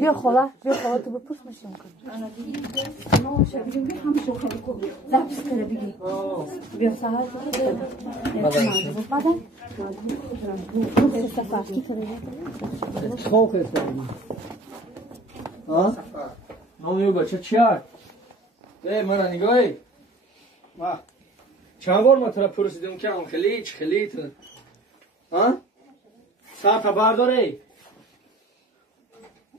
بیا خاله تو بپرس میشم بیا ساعت نامیو بچه چیار؟ من نگاهی چند بار ما طرف پرسیدیم که اون خیلی تو ساعت برداره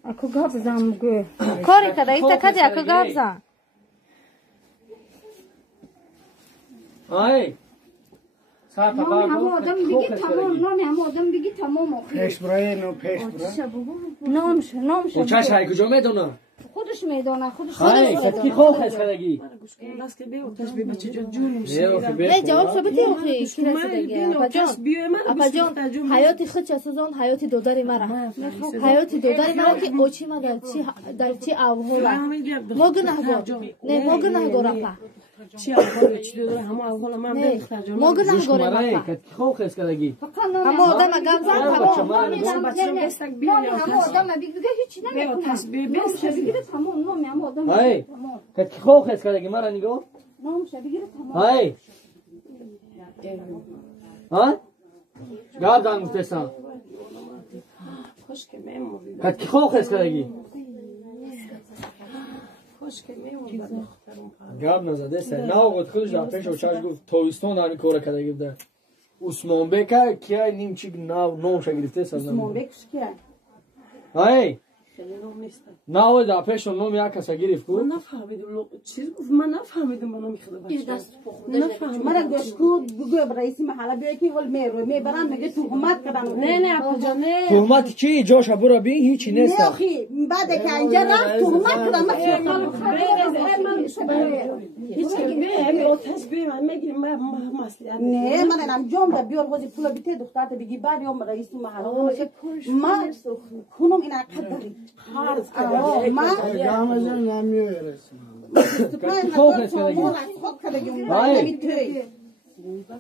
اکو گاب زن بگو کاری کده ایتا کدی اکو گاب زن آی ساعت برداره همه آدم بگی تمام نام همه آدم بگی تمام پیش برای نو پیش برای نامشه چش های کجا میدونه خودش میدونه خودش های کتکی خواه خیست کدگی نه جواب ثابتی اخی کی رسیدگی اپا جان حیات خود چسازان حیات دوداری مرا حیات دوداری مرا که اوچی ما در چی اوهورا ما گناهگار نه ما گناهگار اپا چی اوهور چی دوداری همه اوهور من بریختر جان ما گناهگار اپا کتکی خواه خیست کدگی همه آدم گم زن تمام همه آدم بگی هیچی نمیکنه تمام نام همه آدم های کتکی خواه خیست کدگی مرا نگاه نامشه بگیره تمام های گاب دان گفتستان کتکی خواه خیست کدگی گاب نزده سه نه آقاد خودش در پیش اوچاش گفت تویستان همی کاره کدگی بده عثمان بکر کیای نیم چی نومشه گرفته سازم عثمان بکش کیای های نه آقای در پیش نوم یک کسا گرفت بود من نفهمیدم با نامی خدا بچه من گشکو بگو رئیسی محله بیایی که ول میبرن میگه تهمت کردن نه اپا جان نه تهمت چی جاش برو بی هیچی نیست نه اخی بعد که اینجا رفت تهمت کردن نه من انم جام دا بیار وزی پولا بیته دخترت بگی بعد یا رئیس محله من خونم اینا قدری من گامزن نمیرسم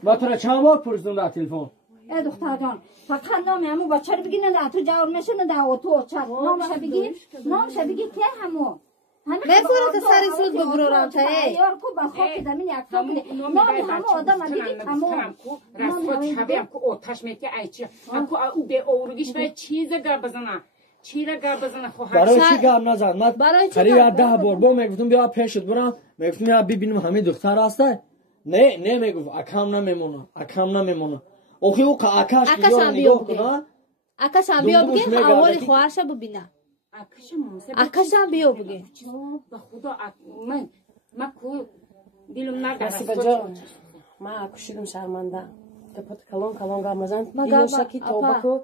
با تو را چند بار پرسیدم در تلفن ای دختر جان فقط نام همو بچه رو بگی نه تو جواب میشه نه در تو چپ نامش بگی که همو نفوره که سری سود بگرورم تا ای یار کو بخواه دمین یک ساکنی نام همو آدم بگی تمام رسخوت حبیم که اوتش میتی ایچی اکو او به اورگیش باید چیز گر بزنه چی را گر بزنه خواهد برای چی گر نزد من قریب 10 بار با میگفتم بیا پیشت برم میگفتم بیا ببینم همه دختر هسته نه میگفت اکم نمیمونه اوخی او که اکش بیار نگاه کنه اکش هم بیا بگیم اول خواهرش ببینه اکش هم بیا بگیم به خدا من کو دلم نسیبه نگرد جان من اکشیدم شرمنده تپت کلان رمضان اینو شکی توبه کو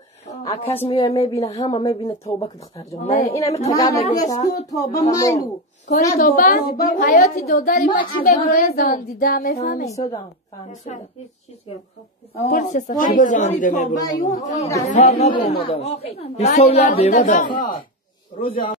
اکس میبینه همه میبینه توبه که دختر جان این همی قدر میگوشت توبه مالو کاری توبه حیات دوداری ما چی بگروه زن دیده میفهمی فهمیدم چی به زن دیده میبرم دختر نبرم آدم حساب یا بیوه دارم